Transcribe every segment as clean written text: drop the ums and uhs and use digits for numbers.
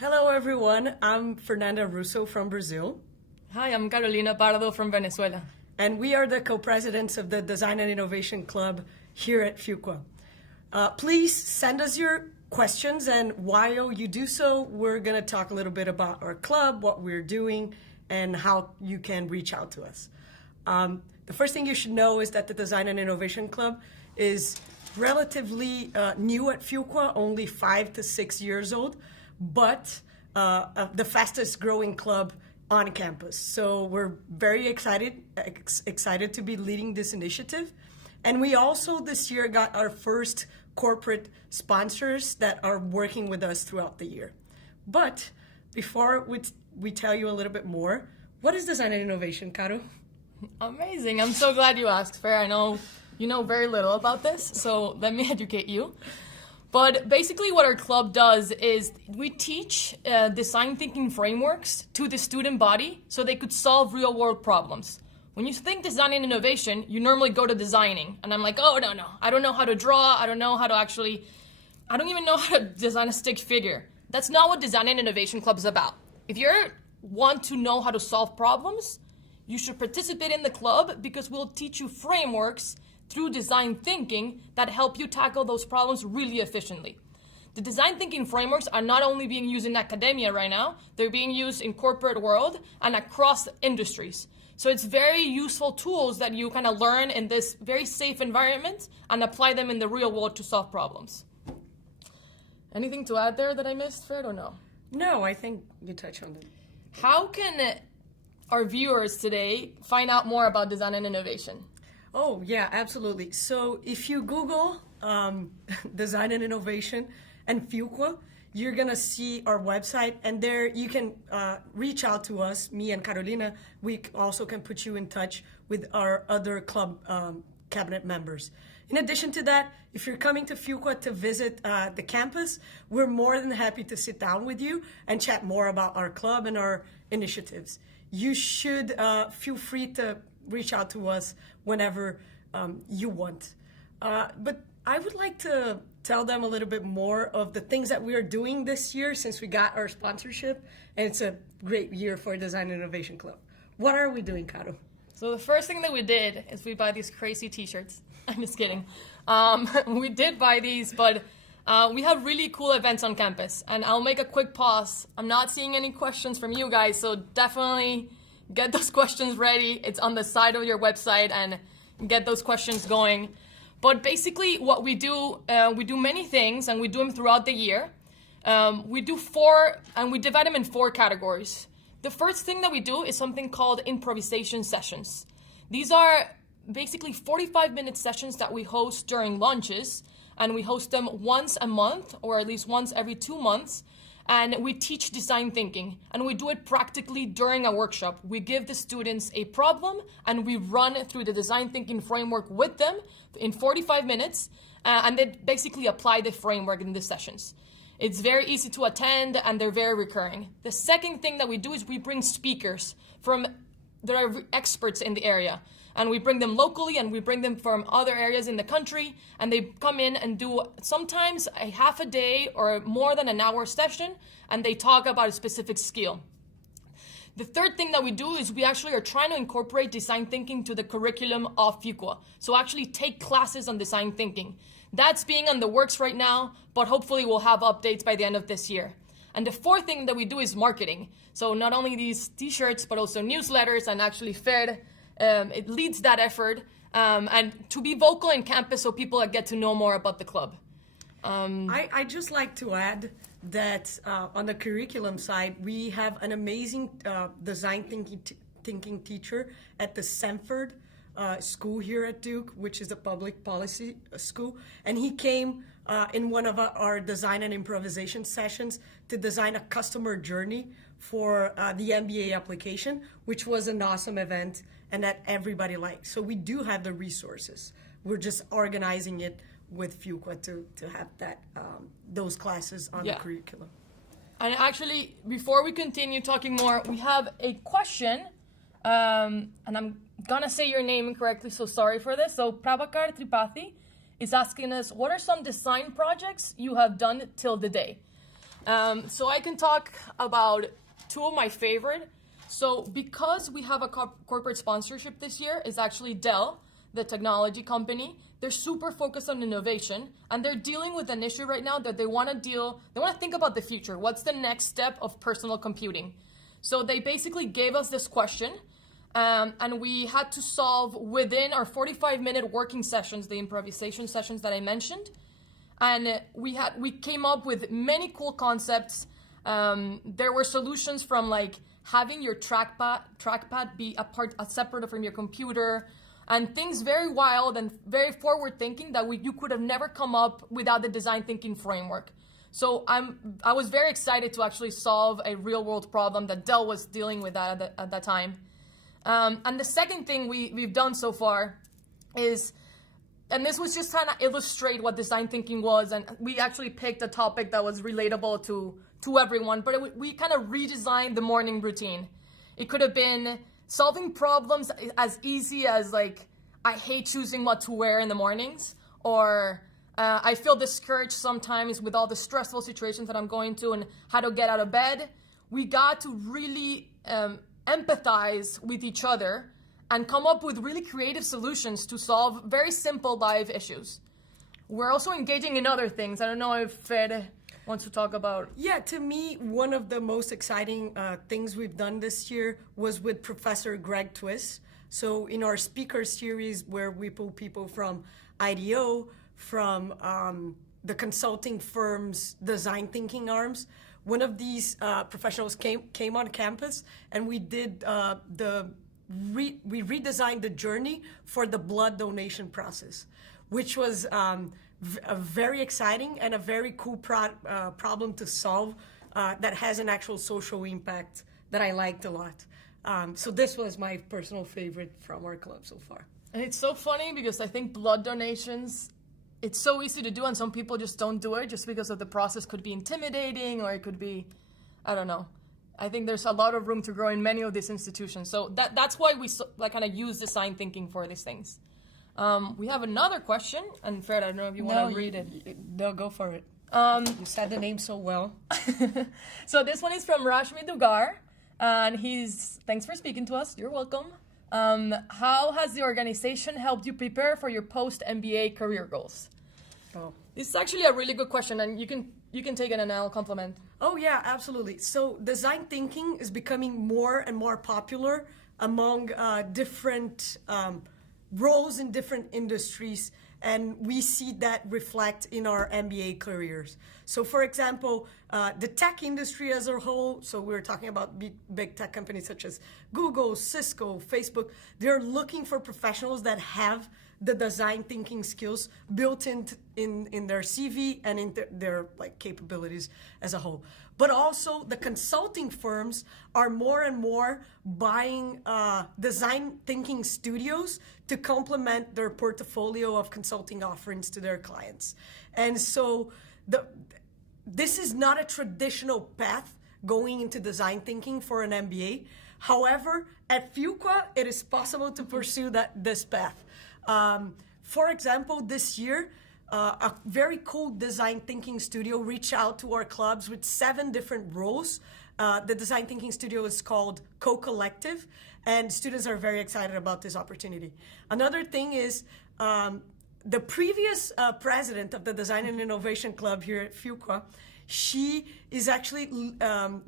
Hello, everyone. I'm Fernanda Russo from Brazil, Hi, I'm Carolina Pardo from Venezuela. and we are the co-presidents of the Design and Innovation Club here at Fuqua. Please send us your questions, and while you do so, we're going to talk a little bit about our club, what we're doing, and how you can reach out to us. The first thing you should know is that the Design and Innovation Club is relatively new at Fuqua, only 5 to 6 years old, but the fastest growing club on campus. So we're very excited to be leading this initiative. And we also this year got our first corporate sponsors that are working with us throughout the year. But before we tell you a little bit more, what is design and innovation, Caro? Amazing. I'm so glad you asked, Fer. I know you know very little about this, so let me educate you. But basically what our club does is we teach design thinking frameworks to the student body so they could solve real world problems. When you think design and innovation, you normally go to designing. And I'm like, oh, no. I don't know how to draw. I don't even know how to design a stick figure. That's not what Design and Innovation Club is about. If you want to know how to solve problems, you should participate in the club because we'll teach you frameworks through design thinking that help you tackle those problems really efficiently. The design thinking frameworks are not only being used in academia right now, they're being used in corporate world and across industries. So it's very useful tools that you kind of learn in this very safe environment and apply them in the real world to solve problems. Anything to add there that I missed, Fred, or no? No, I think you touched on it. How can our viewers today find out more about design and innovation? Oh, yeah, absolutely. So if you Google design and innovation and Fuqua, you're going to see our website, and there you can reach out to us, me and Carolina. We also can put you in touch with our other club cabinet members. In addition to that, if you're coming to Fuqua to visit the campus, we're more than happy to sit down with you and chat more about our club and our initiatives. You should feel free to reach out to us whenever you want. But I would like to tell them a little bit more of the things that we are doing this year since we got our sponsorship, and it's a great year for Design and Innovation Club. What are we doing, Caro? So the first thing that we did is we buy these crazy t-shirts. I'm just kidding. We did buy these, but we have really cool events on campus. And I'll make a quick pause. I'm not seeing any questions from you guys, so definitely get those questions ready. It's on the side of your website, and get those questions going. But basically what we do many things, and we do them throughout the year. We divide them in 4 categories. The first thing that we do is something called Improvisation Sessions. These are basically 45-minute sessions that we host during lunches, and we host them once a month, or at least once every 2 months. And we teach design thinking, and we do it practically during a workshop. We give the students a problem, and we run through the design thinking framework with them in 45 minutes, and they basically apply the framework in the sessions. It's very easy to attend, and they're very recurring. The second thing that we do is we bring speakers that are experts in the area. And we bring them locally, and we bring them from other areas in the country, and they come in and do sometimes a half a day or more than an hour session, and they talk about a specific skill. The third thing that we do is we actually are trying to incorporate design thinking to the curriculum of Fuqua. So actually take classes on design thinking. That's being on the works right now, but hopefully we'll have updates by the end of this year. And the fourth thing that we do is marketing. So not only these t-shirts, but also newsletters, and actually Fed, it leads that effort, and to be vocal in campus so people get to know more about the club. I'd just like to add that on the curriculum side, we have an amazing design thinking teacher at the Sanford school here at Duke, which is a public policy school. And he came in one of our design and improvisation sessions to design a customer journey for the MBA application, which was an awesome event and that everybody liked. So we do have the resources. We're just organizing it with Fuqua to have those classes on the curriculum. And actually, before we continue talking more, we have a question, and I'm gonna say your name incorrectly, so sorry for this. So Prabhakar Tripathi is asking us, what are some design projects you have done till the day? So I can talk about two of my favorite. So because we have a corporate sponsorship this year, is actually Dell, the technology company. They're super focused on innovation, and they're dealing with an issue right now that they want to think about the future. What's the next step of personal computing? So they basically gave us this question, and we had to solve within our 45-minute working sessions, the improvisation sessions that I mentioned. And we came up with many cool concepts. There were solutions from like having your trackpad be separate from your computer, and things very wild and very forward thinking that you could have never come up without the design thinking framework. So I was very excited to actually solve a real world problem that Dell was dealing with at that time. And the second thing we've done so far is, and this was just trying to illustrate what design thinking was, and we actually picked a topic that was relatable to everyone, but we kind of redesigned the morning routine. It could have been solving problems as easy as like, I hate choosing what to wear in the mornings, or I feel discouraged sometimes with all the stressful situations that I'm going to and how to get out of bed. We got to really empathize with each other and come up with really creative solutions to solve very simple life issues. We're also engaging in other things. I don't know if Fede wants to talk about. Yeah, to me, one of the most exciting things we've done this year was with Professor Greg Twist. So in our speaker series, where we pull people from IDEO, from the consulting firm's design thinking arms, one of these professionals came on campus, and we did we redesigned the journey for the blood donation process, which was very exciting and a very cool problem to solve that has an actual social impact that I liked a lot. So this was my personal favorite from our club so far. And it's so funny because I think blood donations, it's so easy to do, and some people just don't do it just because of the process could be intimidating, or it could be, I don't know. I think there's a lot of room to grow in many of these institutions. So that's why we kind of use design thinking for these things. We have another question, and Fred, I don't know if you want to read it. No, go for it. You said the name so well. So this one is from Rashmi Dugar, and thanks for speaking to us. You're welcome. How has the organization helped you prepare for your post-MBA career goals? Oh. This is actually a really good question, and you can take it and I'll compliment. Oh yeah, absolutely. So design thinking is becoming more and more popular among different roles in different industries, and we see that reflect in our MBA careers. So for example, the tech industry as a whole, so we're talking about big tech companies such as Google, Cisco, Facebook, they're looking for professionals that have the design thinking skills built in their CV and in their like capabilities as a whole. But also the consulting firms are more and more buying design thinking studios to complement their portfolio of consulting offerings to their clients. And so this is not a traditional path going into design thinking for an MBA. However, at Fuqua, it is possible to pursue this path. For example, this year, a very cool design thinking studio reached out to our clubs with 7 different roles. The design thinking studio is called Co-Collective, and students are very excited about this opportunity. Another thing is the previous president of the Design and Innovation Club here at Fuqua, she is actually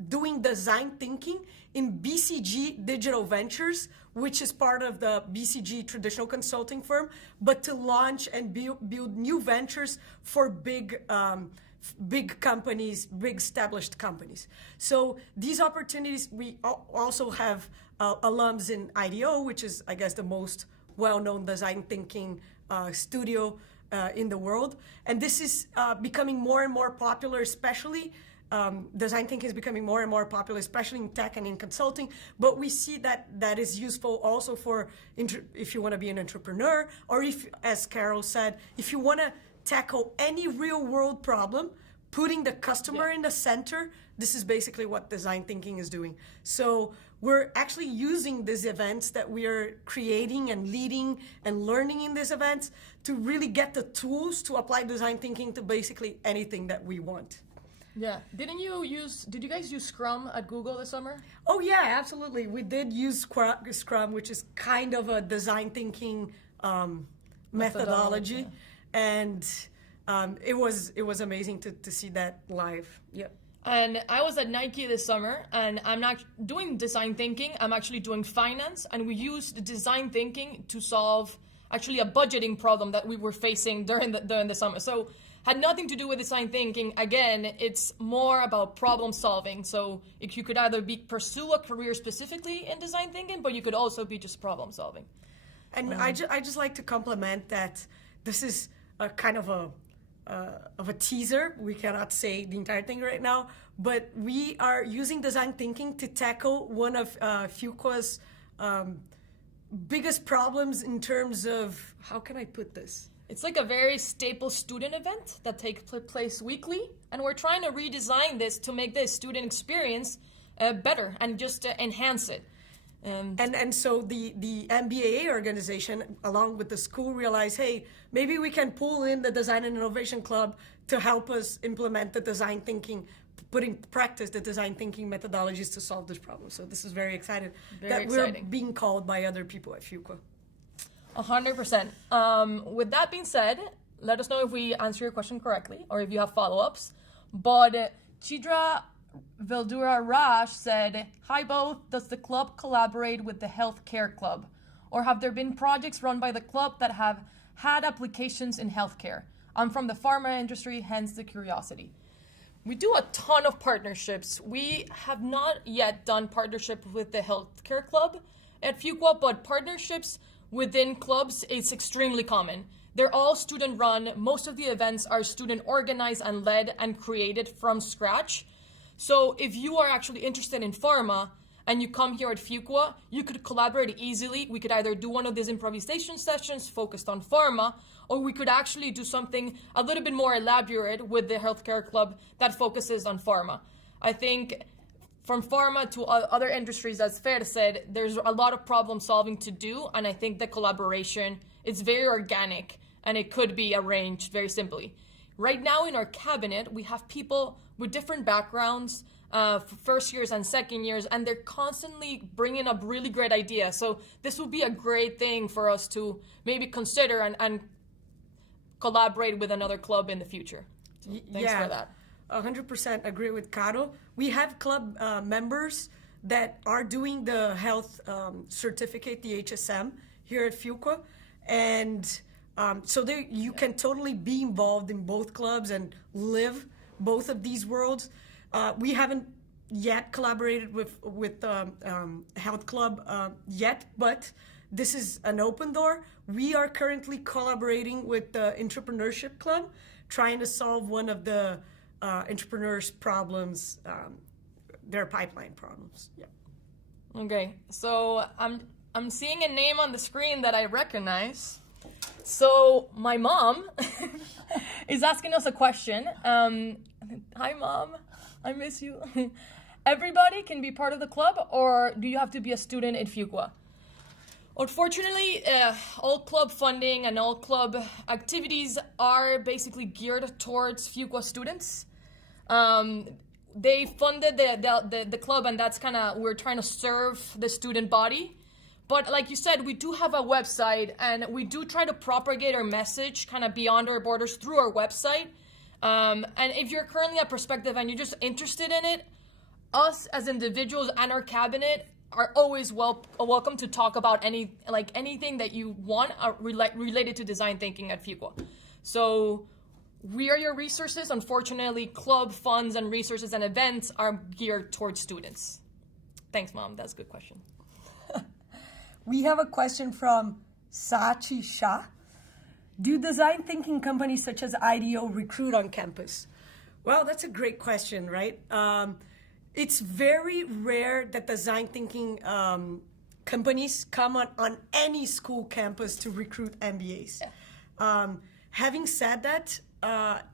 doing design thinking in BCG Digital Ventures, which is part of the BCG traditional consulting firm, but to launch and build new ventures for big companies, big established companies. So these opportunities, we also have alums in IDEO, which is, I guess, the most well-known design thinking studio in the world. And this is becoming more and more popular, especially design thinking is becoming more and more popular, especially in tech and in consulting. But we see that is useful also for if you want to be an entrepreneur, or if, as Carol said, if you want to tackle any real world problem, putting the customer in the center. This is basically what design thinking is doing. So we're actually using these events that we are creating and leading and learning in these events to really get the tools to apply design thinking to basically anything that we want. Yeah. Did you guys use Scrum at Google this summer? Oh yeah, absolutely. We did use Scrum, which is kind of a design thinking methodology, and it was amazing to see that live. Yep. And I was at Nike this summer, and I'm not doing design thinking. I'm actually doing finance, and we used design thinking to solve actually a budgeting problem that we were facing during the summer. So had nothing to do with design thinking. Again, it's more about problem solving. So if you could either pursue a career specifically in design thinking, but you could also be just problem solving. And I just like to compliment that this is a kind of a teaser. We cannot say the entire thing right now, but we are using design thinking to tackle one of Fuqua's biggest problems in terms of, how can I put this? It's like a very staple student event that takes place weekly, and we're trying to redesign this to make the student experience better and just enhance it. And so the MBAA organization, along with the school, realized, hey, maybe we can pull in the Design and Innovation Club to help us implement the design thinking, put in practice the design thinking methodologies to solve this problem. So this is very exciting we're being called by other people at Fuqua. 100%. With that being said, let us know if we answer your question correctly or if you have follow-ups. But Chidra Vildura Raj said, hi both, does the club collaborate with the healthcare club? Or have there been projects run by the club that have had applications in healthcare? I'm from the pharma industry, hence the curiosity. We do a ton of partnerships. We have not yet done partnership with the healthcare club at Fuqua, but partnerships within clubs is extremely common. They're all student run. Most of the events are student organized and led and created from scratch. So if you are actually interested in pharma and you come here at Fuqua, you could collaborate easily. We could either do one of these improvisation sessions focused on pharma, or we could actually do something a little bit more elaborate with the healthcare club that focuses on pharma. I think from pharma to other industries, as Fer said, there's a lot of problem solving to do, and I think the collaboration is very organic and it could be arranged very simply. Right now in our cabinet, we have people with different backgrounds, first years and second years, and they're constantly bringing up really great ideas. So this would be a great thing for us to maybe consider and collaborate with another club in the future. So thanks for that. 100% agree with Caro. We have club members that are doing the health certificate, the HSM, here at Fuqua, and so you can totally be involved in both clubs and live both of these worlds. We haven't yet collaborated with health club yet, but this is an open door. We are currently collaborating with the entrepreneurship club, trying to solve one of the entrepreneurs' problems, their pipeline problems. Yeah. Okay, so I'm seeing a name on the screen that I recognize. So my mom is asking us a question. Hi, Mom. I miss you. Everybody can be part of the club, or do you have to be a student at Fuqua? Unfortunately, all club funding and all club activities are basically geared towards Fuqua students. They funded the club, and that's kind of, we're trying to serve the student body. But like you said, we do have a website, and we do try to propagate our message kind of beyond our borders through our website. And if you're currently at Prospective and you're just interested in it, us as individuals and our cabinet are always welcome to talk about anything that you want related to design thinking at Fuqua. So we are your resources. Unfortunately, club funds and resources and events are geared towards students. Thanks, Mom. That's a good question. We have a question from Sachi Shah. Do design thinking companies such as IDEO recruit on campus? Well, that's a great question, right? It's very rare that design thinking companies come on any school campus to recruit MBAs. Yeah. Having said that,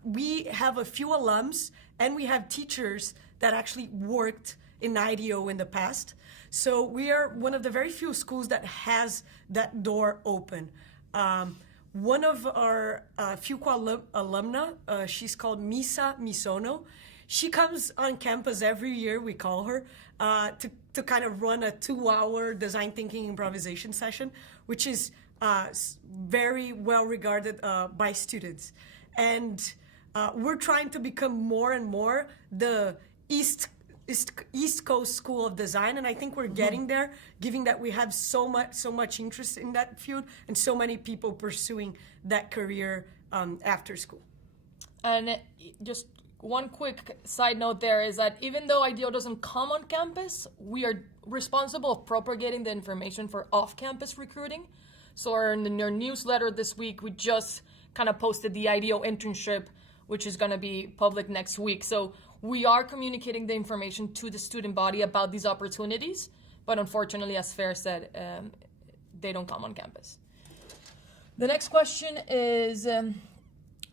we have a few alums and we have teachers that actually worked in IDEO in the past. So we are one of the very few schools that has that door open. One of our Fuqua alumna, she's called Misa Misono. She comes on campus every year, we call her, to kind of run a 2-hour design thinking improvisation session, which is very well regarded by students. And we're trying to become more and more the East Coast School of Design, and I think we're getting there, given that we have so much interest in that field and so many people pursuing that career after school. And just one quick side note there is that even though IDEO doesn't come on campus, we are responsible of propagating the information for off-campus recruiting. So in our newsletter this week, we just kind of posted the IDEO internship, which is going to be public next week. So we are communicating the information to the student body about these opportunities, but unfortunately, as Fer said, they don't come on campus. The next question is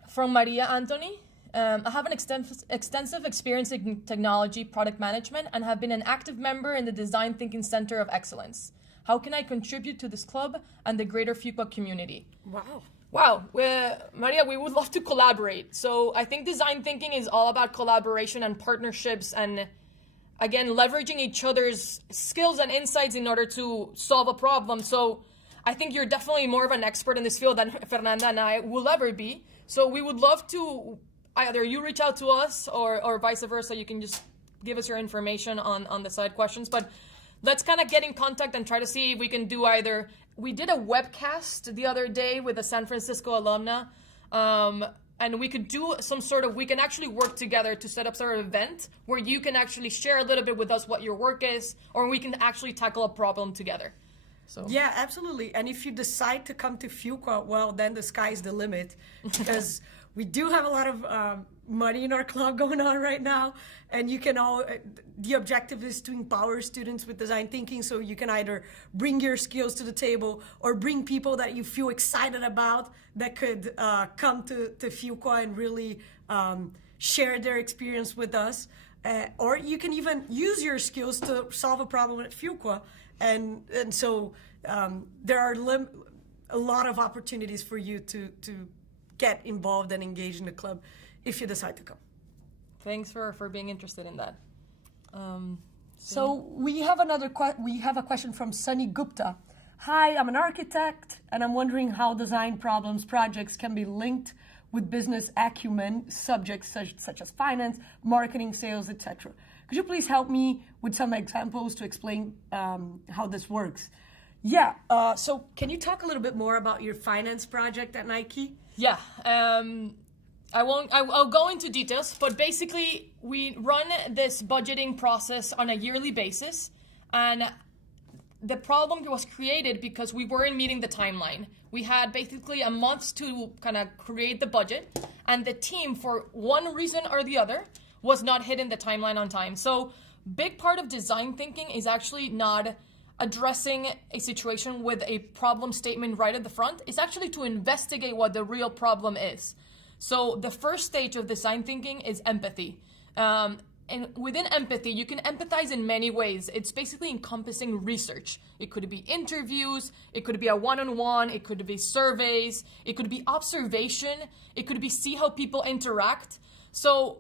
from Maria Anthony. I have an extensive experience in technology product management and have been an active member in the Design Thinking Center of Excellence. How can I contribute to this club and the greater Fuqua community? Wow, Maria, we would love to collaborate. So I think design thinking is all about collaboration and partnerships and, again, leveraging each other's skills and insights in order to solve a problem. So I think you're definitely more of an expert in this field than Fernanda and I will ever be. So we would love to either you reach out to us or vice versa. You can just give us your information on the side questions. But let's kind of get in contact and try to see if we can do either. We did a webcast the other day with a San Francisco alumna, and we could do we can actually work together to set up sort of event where you can actually share a little bit with us what your work is, or we can actually tackle a problem together. So yeah, absolutely. And if you decide to come to Fuqua, well, then the sky's the limit, because we do have a lot of money in our club going on right now, and the objective is to empower students with design thinking, so you can either bring your skills to the table or bring people that you feel excited about that could come to Fuqua and really share their experience with us, or you can even use your skills to solve a problem at Fuqua, and so there are a lot of opportunities for you to get involved and engage in the club if you decide to come. Thanks for being interested in that. So we have a question from Sunny Gupta. Hi, I'm an architect and I'm wondering how design projects can be linked with business acumen subjects such as finance, marketing, sales, etc. Could you please help me with some examples to explain how this works? Yeah, so can you talk a little bit more about your finance project at Nike? Yeah, I'll go into details, but basically we run this budgeting process on a yearly basis, and the problem was created because we weren't meeting the timeline. We had basically a month to kind of create the budget, and the team, for one reason or the other, was not hitting the timeline on time. So big part of design thinking is actually not addressing a situation with a problem statement right at the front. It's actually to investigate what the real problem is. So the first stage of design thinking is empathy. And within empathy, you can empathize in many ways. It's basically encompassing research. It could be interviews, it could be a one-on-one, it could be surveys, it could be observation, it could be see how people interact. So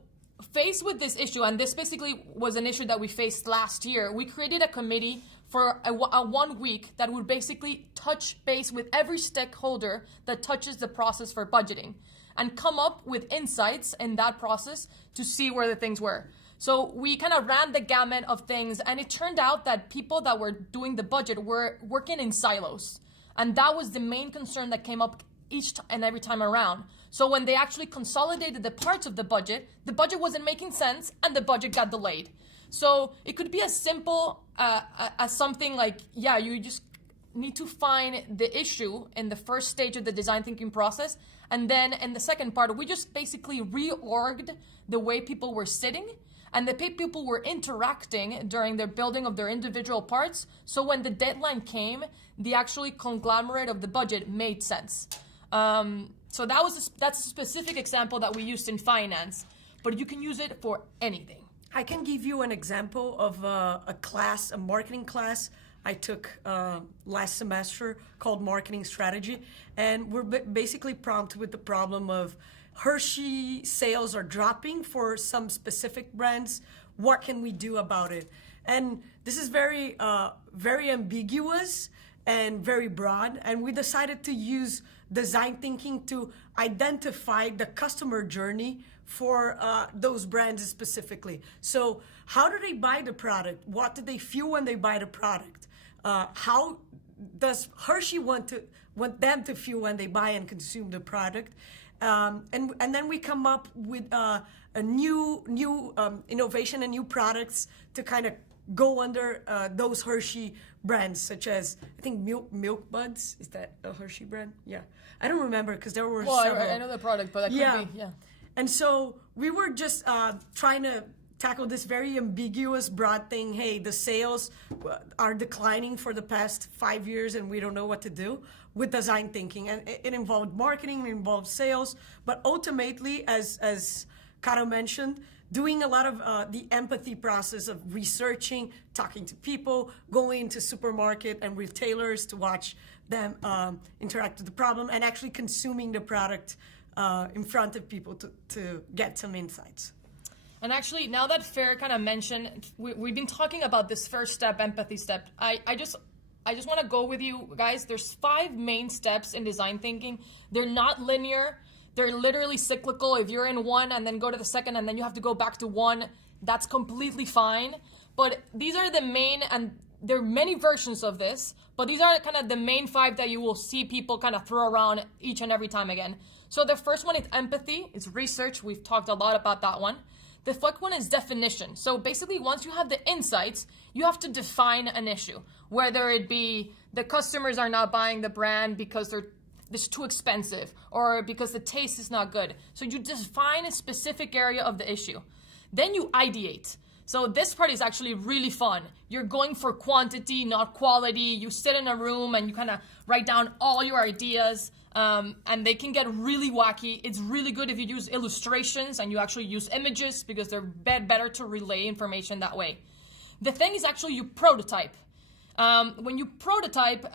faced with this issue, and this basically was an issue that we faced last year, we created a committee for a 1 week that would basically touch base with every stakeholder that touches the process for budgeting and come up with insights in that process to see where the things were. So we kind of ran the gamut of things, and it turned out that people that were doing the budget were working in silos. And that was the main concern that came up each and every time around. So when they actually consolidated the parts of the budget wasn't making sense, and the budget got delayed. So it could be as simple as something like, yeah, you just need to find the issue in the first stage of the design thinking process. And then in the second part, we just basically reorged the way people were sitting and the way people were interacting during their building of their individual parts. So when the deadline came, the actually conglomerate of the budget made sense. So that's a specific example that we used in finance, but you can use it for anything. I can give you an example of a marketing class I took last semester called Marketing Strategy. And we're basically prompted with the problem of Hershey sales are dropping for some specific brands. What can we do about it? And this is very, very ambiguous and very broad. And we decided to use design thinking to identify the customer journey for those brands specifically. So how do they buy the product? What do they feel when they buy the product? How does Hershey want them to feel when they buy and consume the product? And then we come up with a new innovation and new products to kind of go under those Hershey brands, such as, I think, Milk Buds. Is that a Hershey brand? Yeah. I don't remember because there were several. I know the product, but that could be, yeah. And so we were just trying to tackle this very ambiguous, broad thing. Hey, the sales are declining for the past 5 years and we don't know what to do with design thinking. And it involved marketing, it involved sales, but ultimately, as Caro mentioned, doing a lot of the empathy process of researching, talking to people, going to supermarket and retailers to watch them interact with the problem, and actually consuming the product in front of people to get some insights. And actually, now that Fer kind of mentioned, we've been talking about this first step, empathy step. I just want to go with you guys. There's 5 main steps in design thinking. They're not linear. They're literally cyclical. If you're in one and then go to the second and then you have to go back to one, that's completely fine. But these are the main, and there are many versions of this, but these are kind of the main 5 that you will see people kind of throw around each and every time again. So the first one is empathy. It's research. We've talked a lot about that one. The second one is definition. So basically, once you have the insights, you have to define an issue, whether it be the customers are not buying the brand because it's too expensive or because the taste is not good. So you define a specific area of the issue. Then you ideate. So this part is actually really fun. You're going for quantity, not quality. You sit in a room and you kind of write down all your ideas. And they can get really wacky. It's really good if you use illustrations and you actually use images because they're better to relay information that way. The thing is actually you prototype. When you prototype,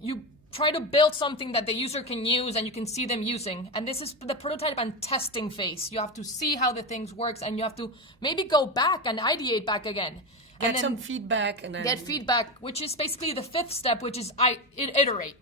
you try to build something that the user can use and you can see them using. And this is the prototype and testing phase. You have to see how the things works and you have to maybe go back and ideate back again. Get some feedback. And then get feedback, which is basically the 5th step, which is iterate.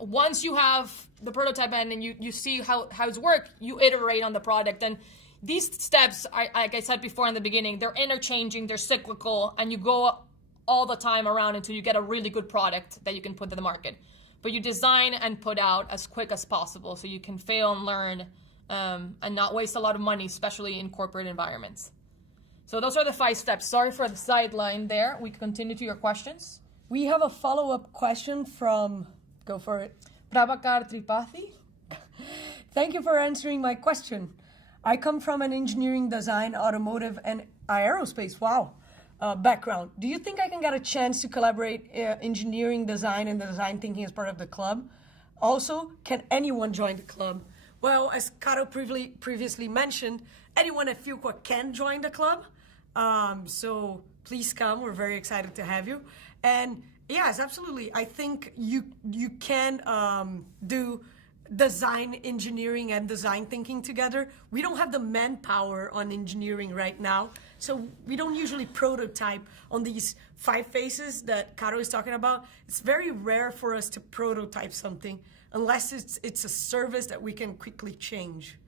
Once you have the prototype and you see how it's work, you iterate on the product. And these steps, like I said before in the beginning, they're interchanging, they're cyclical, and you go all the time around until you get a really good product that you can put to the market. But you design and put out as quick as possible so you can fail and learn and not waste a lot of money, especially in corporate environments. So those are the 5 steps. Sorry for the sideline there. We can continue to your questions. We have a follow-up question from... Go for it. Prabhakar Tripathi. Thank you for answering my question. I come from an engineering, design, automotive, and aerospace, background. Do you think I can get a chance to collaborate engineering, design, and design thinking as part of the club? Also, can anyone join the club? Well, as Caro previously mentioned, anyone at Fuqua can join the club. So please come. We're very excited to have you. And yes, absolutely. I think you can do design engineering and design thinking together. We don't have the manpower on engineering right now, so we don't usually prototype on these 5 phases that Caro is talking about. It's very rare for us to prototype something unless it's a service that we can quickly change.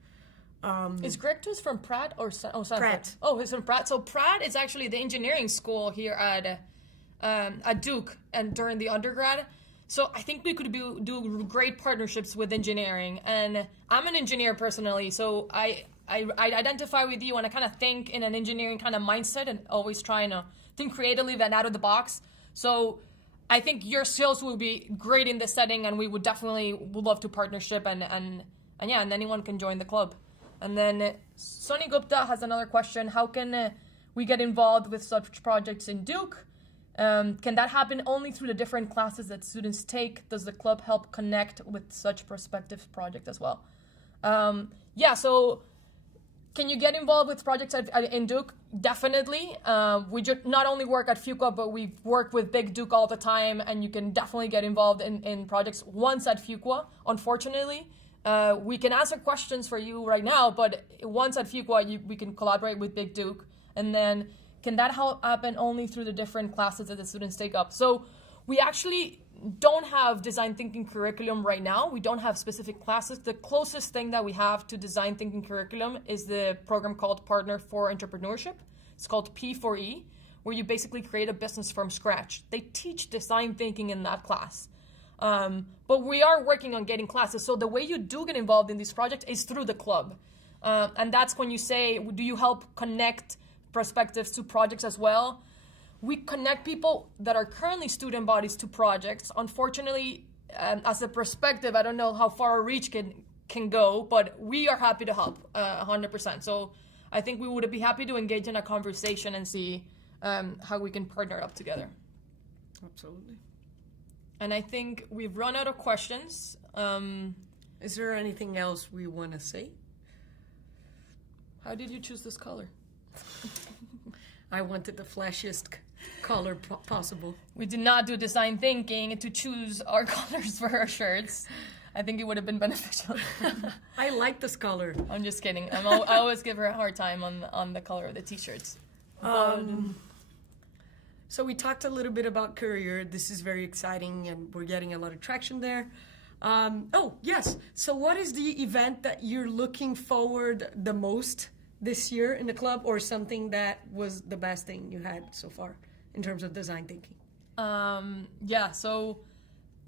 Is Greg Tools from Pratt or Stanford? Pratt. Oh, he's from Pratt. So Pratt is actually the engineering school here at Duke and during the undergrad. So I think we could do great partnerships with engineering. And I'm an engineer personally, so I identify with you and I kind of think in an engineering kind of mindset and always trying to think creatively and out of the box. So I think your skills will be great in this setting, and we would love to partnership and anyone can join the club. And then Sonny Gupta has another question. How can we get involved with such projects in Duke? Can that happen only through the different classes that students take? Does the club help connect with such prospective project as well? So can you get involved with projects in Duke? Definitely. We not only work at Fuqua, but we work with Big Duke all the time, and you can definitely get involved in projects once at Fuqua. Unfortunately, We can answer questions for you right now, but once at Fuqua, we can collaborate with Big Duke. And then can that happen only through the different classes that the students take up? So we actually don't have design thinking curriculum right now. We don't have specific classes. The closest thing that we have to design thinking curriculum is the program called Partner for Entrepreneurship. It's called P4E, where you basically create a business from scratch. They teach design thinking in that class. But we are working on getting classes. So the way you do get involved in these projects is through the club. And that's when you say, do you help connect Prospectives to projects as well? We connect people that are currently student bodies to projects. Unfortunately, as a perspective, I don't know how far our reach can go, but we are happy to help 100%. So I think we would be happy to engage in a conversation and see how we can partner up together. Absolutely. And I think we've run out of questions. Is there anything else we want to say? How did you choose this color? I wanted the flashiest color possible. We did not do design thinking to choose our colors for our shirts. I think it would have been beneficial. I like this color. I'm just kidding. I always give her a hard time on the color of the t-shirts. So we talked a little bit about career. This is very exciting, and we're getting a lot of traction there. Oh, yes. So what is the event that you're looking forward the most this year in the club, or something that was the best thing you had so far in terms of design thinking? So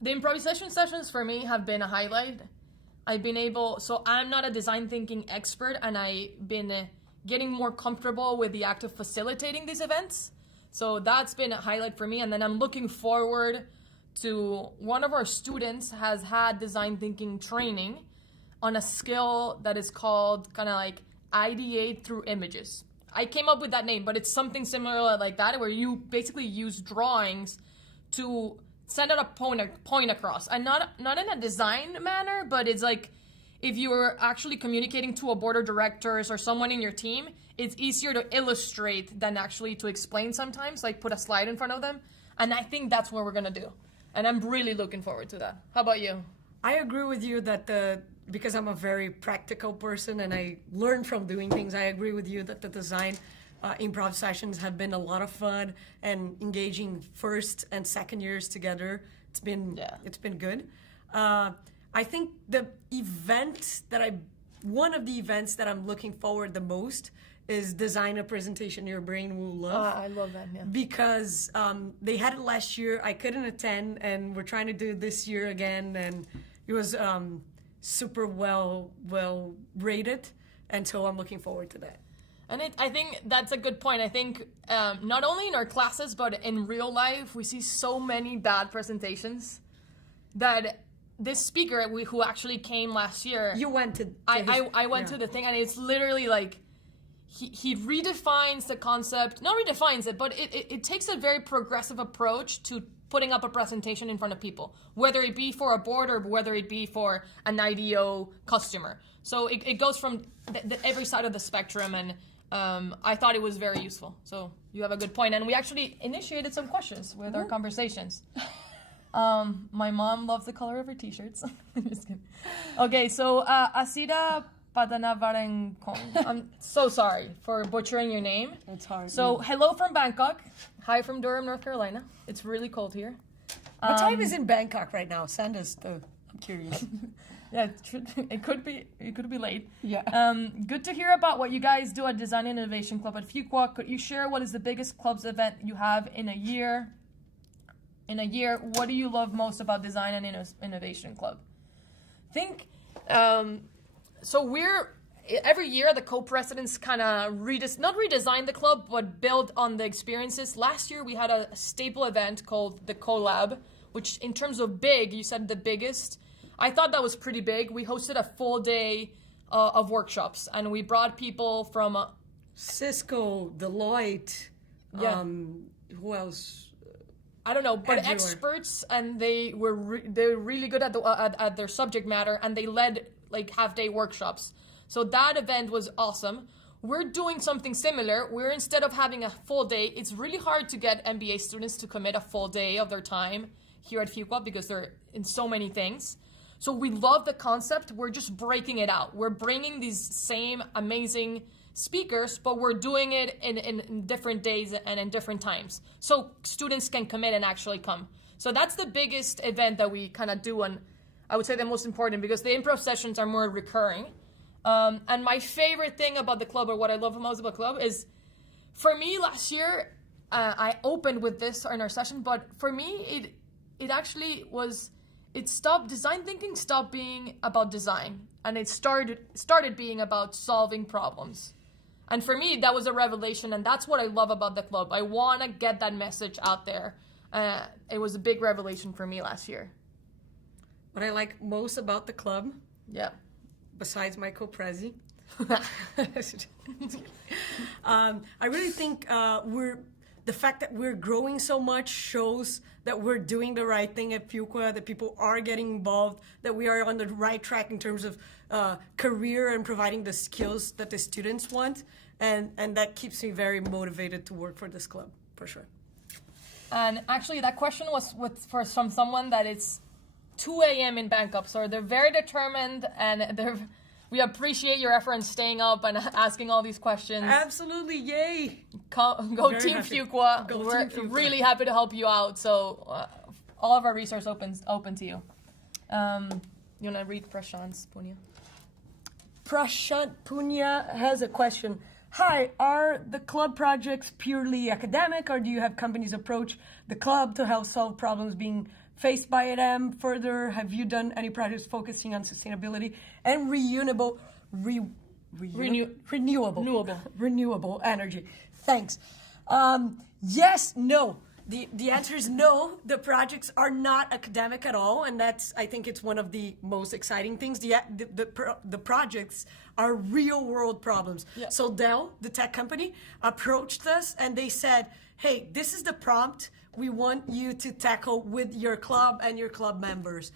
the improvisation sessions for me have been a highlight. So I'm not a design thinking expert, and I've been getting more comfortable with the act of facilitating these events. So that's been a highlight for me. And then I'm looking forward to one of our students has had design thinking training on a skill that is called kind of like ideate through images. I came up with that name, but it's something similar like that, where you basically use drawings to send out a point across, and not in a design manner, but it's like if you're actually communicating to a board of directors or someone in your team, it's easier to illustrate than actually to explain sometimes, like put a slide in front of them. And I think that's what we're gonna do. And I'm really looking forward to that. How about you? I agree with you that because I'm a very practical person and I learn from doing things, I agree with you that the design improv sessions have been a lot of fun, and engaging first and second years together. It's been good. I think one of the events that I'm looking forward the most is Design a Presentation Your Brain Will Love. I love that, yeah. Because they had it last year. I couldn't attend, and we're trying to do it this year again, and it was super well rated, and so I'm looking forward to that. And I think that's a good point. I think not only in our classes, but in real life, we see so many bad presentations that this speaker who actually came last year. You went to I went to the thing, and it's literally like he redefines the concept. Not redefines it, but it takes a very progressive approach to putting up a presentation in front of people, whether it be for a board or whether it be for an IDO customer. So it goes from every side of the spectrum, and I thought it was very useful. So you have a good point. And we actually initiated some questions with our conversations. My mom loves the color of her t-shirts. Just kidding. Okay, so Asida Padanavarenkong. I'm so sorry for butchering your name. It's hard. So hello from Bangkok. Hi from Durham, North Carolina. It's really cold here. What time is in Bangkok right now? Send us I'm curious. Yeah, it could be late. Yeah. Good to hear about what you guys do at Design Innovation Club at Fuqua. Could you share what is the biggest clubs event you have in a year? What do you love most about Design and Innovation Club? I think, so every year the co-presidents kind of not redesign the club, but build on the experiences. Last year we had a staple event called the Collab, which in terms of big, you said the biggest. I thought that was pretty big. We hosted a full day of workshops, and we brought people from Cisco, Deloitte, who else? I don't know, but Everywhere. experts, and they were really good at their subject matter, and they led like half-day workshops. So that event was awesome. We're doing something similar. Instead of having a full day, it's really hard to get MBA students to commit a full day of their time here at Fuqua because they're in so many things. So we love the concept. We're just breaking it out. We're bringing these same amazing speakers, but we're doing it in different days and in different times. So students can commit and actually come. So that's the biggest event that we kind of do, and I would say the most important, because the improv sessions are more recurring. And my favorite thing about the club, or what I love most about the club, is for me last year, I opened with this in our session, but for me, it actually was, design thinking stopped being about design, and it started being about solving problems. And for me, that was a revelation, and that's what I love about the club. I want to get that message out there. It was a big revelation for me last year. What I like most about the club, besides my co-prezi, I really think the fact that we're growing so much shows that we're doing the right thing at Fuqua, that people are getting involved, that we are on the right track in terms of career and providing the skills that the students want. And that keeps me very motivated to work for this club, for sure. And actually, that question was from someone that it's 2 a.m. in Bangkok, so they're very determined, and we appreciate your effort in staying up and asking all these questions. Absolutely, yay! Go Team Fuqua. We're really happy to help you out. So all of our resources open to you. You want to read Prashant's Punya? Prashant Punya has a question. Hi, are the club projects purely academic, or do you have companies approach the club to help solve problems being faced by them? Further, have you done any projects focusing on sustainability and renewable energy? Thanks. Yes, no. The answer is no. The projects are not academic at all, and I think it's one of the most exciting things. The projects are real world problems. Yeah. So Dell, the tech company, approached us and they said, hey, this is the prompt we want you to tackle with your club and your club members.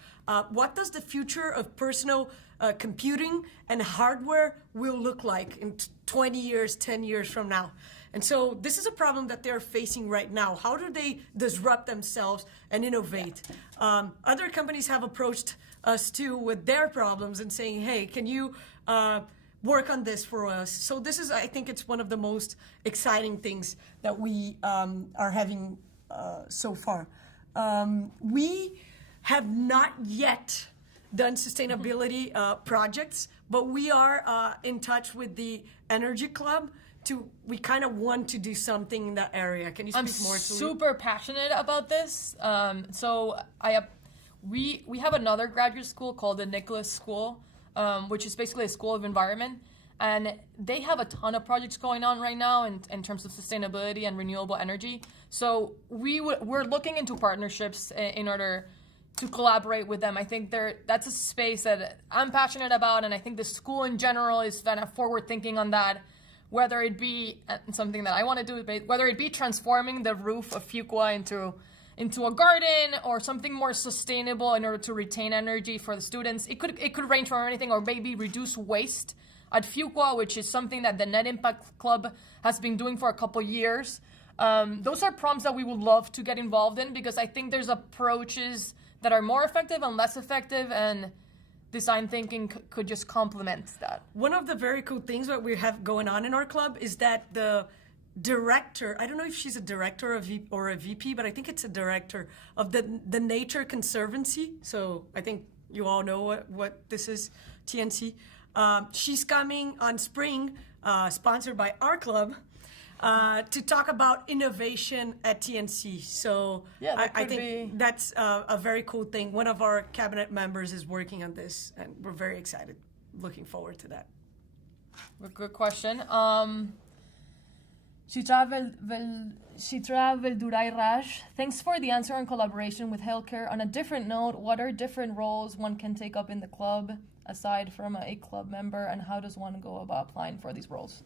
What does the future of personal computing and hardware will look like in 20 years, 10 years from now? And so this is a problem that they're facing right now. How do they disrupt themselves and innovate? Other companies have approached us too with their problems and saying, hey, can you work on this for us? So this is, I think it's one of the most exciting things that we are having so far. We have not yet done sustainability projects, but we are in touch with the Energy Club. We kind of want to do something in that area. Can you speak more to it? I'm super passionate about this. We have another graduate school called the Nicholas School, which is basically a school of environment. And they have a ton of projects going on right now in terms of sustainability and renewable energy. So we're looking into partnerships in order to collaborate with them. I think that's a space that I'm passionate about, and I think the school in general is kind of forward thinking on that. Whether it be something that I want to do, whether it be transforming the roof of Fuqua into a garden or something more sustainable in order to retain energy for the students. It could range from anything, or maybe reduce waste at Fuqua, which is something that the Net Impact Club has been doing for a couple years. Those are prompts that we would love to get involved in, because I think there's approaches that are more effective and less effective, and design thinking could just complement that. One of the very cool things that we have going on in our club is that the director, I don't know if she's a director or a VP, but I think it's a director of the Nature Conservancy. So I think you all know what this is, TNC. She's coming on spring, sponsored by our club, to talk about innovation at TNC. So yeah, I think that's a very cool thing. One of our cabinet members is working on this, and we're very excited, looking forward to that. Good question. She traveled Durai Raj. Thanks for the answer on collaboration with healthcare. On a different note, what are different roles one can take up in the club aside from a club member, and how does one go about applying for these roles?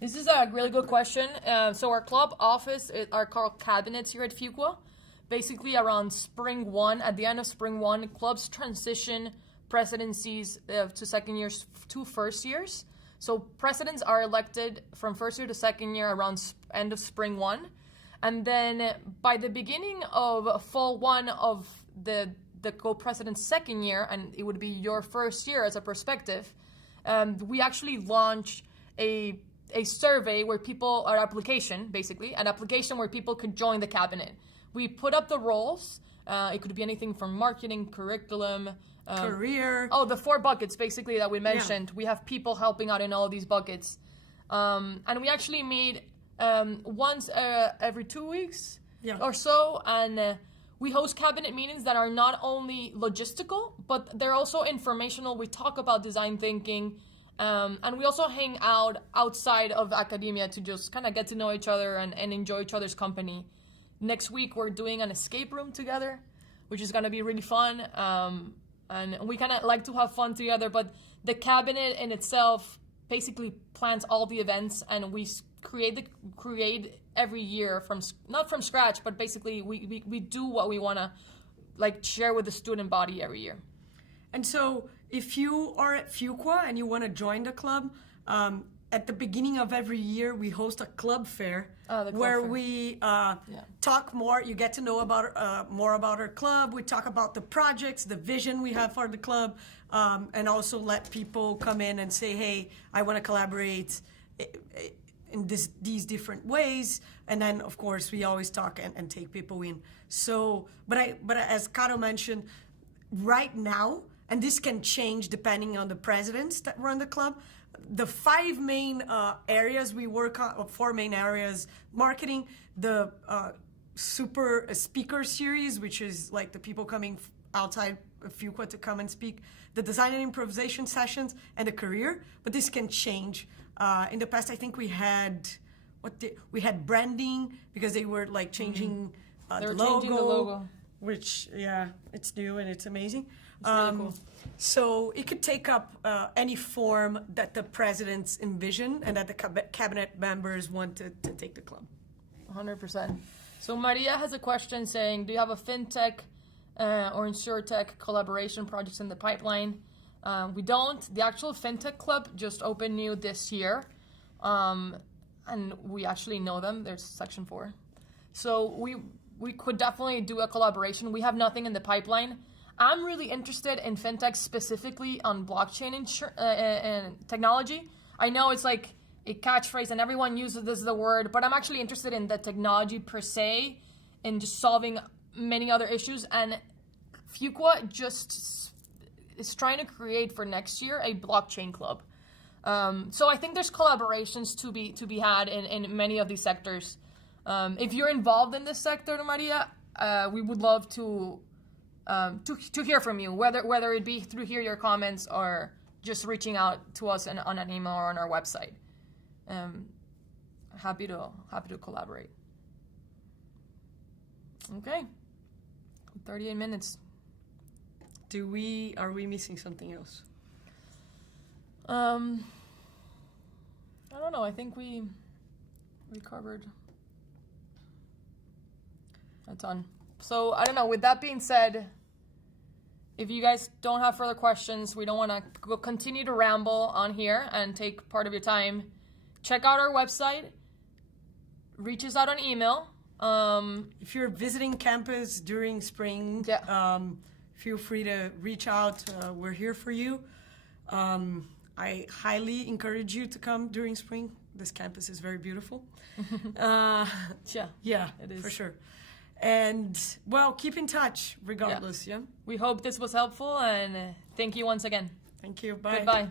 This is a really good question. So our club office are called cabinets here at Fuqua. Basically around spring one, at the end of spring one, clubs transition presidencies to second years to first years. So presidents are elected from first year to second year around end of spring one. And then by the beginning of fall one of the the co-president's second year, and it would be your first year as a Prospective, we actually launched a survey where people, or application, basically, an application where people could join the cabinet. We put up the roles. It could be anything from marketing, curriculum, career. Oh, the 4 buckets, basically, that we mentioned. Yeah. We have people helping out in all of these buckets. And we actually meet once every 2 weeks or so, and we host cabinet meetings that are not only logistical, but they're also informational. We talk about design thinking, and we also hang out outside of academia to just kind of get to know each other and enjoy each other's company. Next week, we're doing an escape room together, which is going to be really fun, and we kind of like to have fun together, but the cabinet in itself basically plans all the events, and we create every year not from scratch, but basically we do what we want to like share with the student body every year. And so if you are at Fuqua and you want to join the club, at the beginning of every year we host a club fair where we talk more. You get to know about more about our club. We talk about the projects, the vision we have for the club, and also let people come in and say, hey, I want to collaborate in these different ways. And then of course we always talk and take people in. So but as Caro mentioned, right now, and this can change depending on the presidents that run the club, the 5 main areas we work on, or 4 main areas: marketing, the super speaker series, which is like the people coming outside of Fuqua to come and speak, the design and improvisation sessions, and the career. But this can change. In the past, I think we had branding, because they were like changing the logo, which it's new and it's amazing. It's really cool. So it could take up any form that the presidents envision and that the cabinet members want to take the club. 100%. So Maria has a question saying, do you have a fintech or insurtech collaboration projects in the pipeline? We don't. The actual fintech club just opened new this year, and we actually know them. There's Section 4. So we could definitely do a collaboration. We have nothing in the pipeline. I'm really interested in fintech, specifically on blockchain and technology. I know it's like a catchphrase and everyone uses the word, but I'm actually interested in the technology per se, in just solving many other issues. And Fuqua just is trying to create for next year a blockchain club. So I think there's collaborations to be had in many of these sectors. If you're involved in this sector, Maria, we would love to hear from you, whether it be through your comments or just reaching out to us on an email or on our website. Happy to collaborate. Okay, 38 minutes. Are we missing something else? I don't know. I think we covered a ton. So I don't know. With that being said, if you guys don't have further questions, we don't want to continue to ramble on here and take part of your time. Check out our website. Reach us out on email. If you're visiting campus during spring, feel free to reach out. We're here for you. I highly encourage you to come during spring. This campus is very beautiful. Yeah, it is for sure. And well, keep in touch regardless. Yeah. We hope this was helpful, and thank you once again. Thank you. Bye. Goodbye.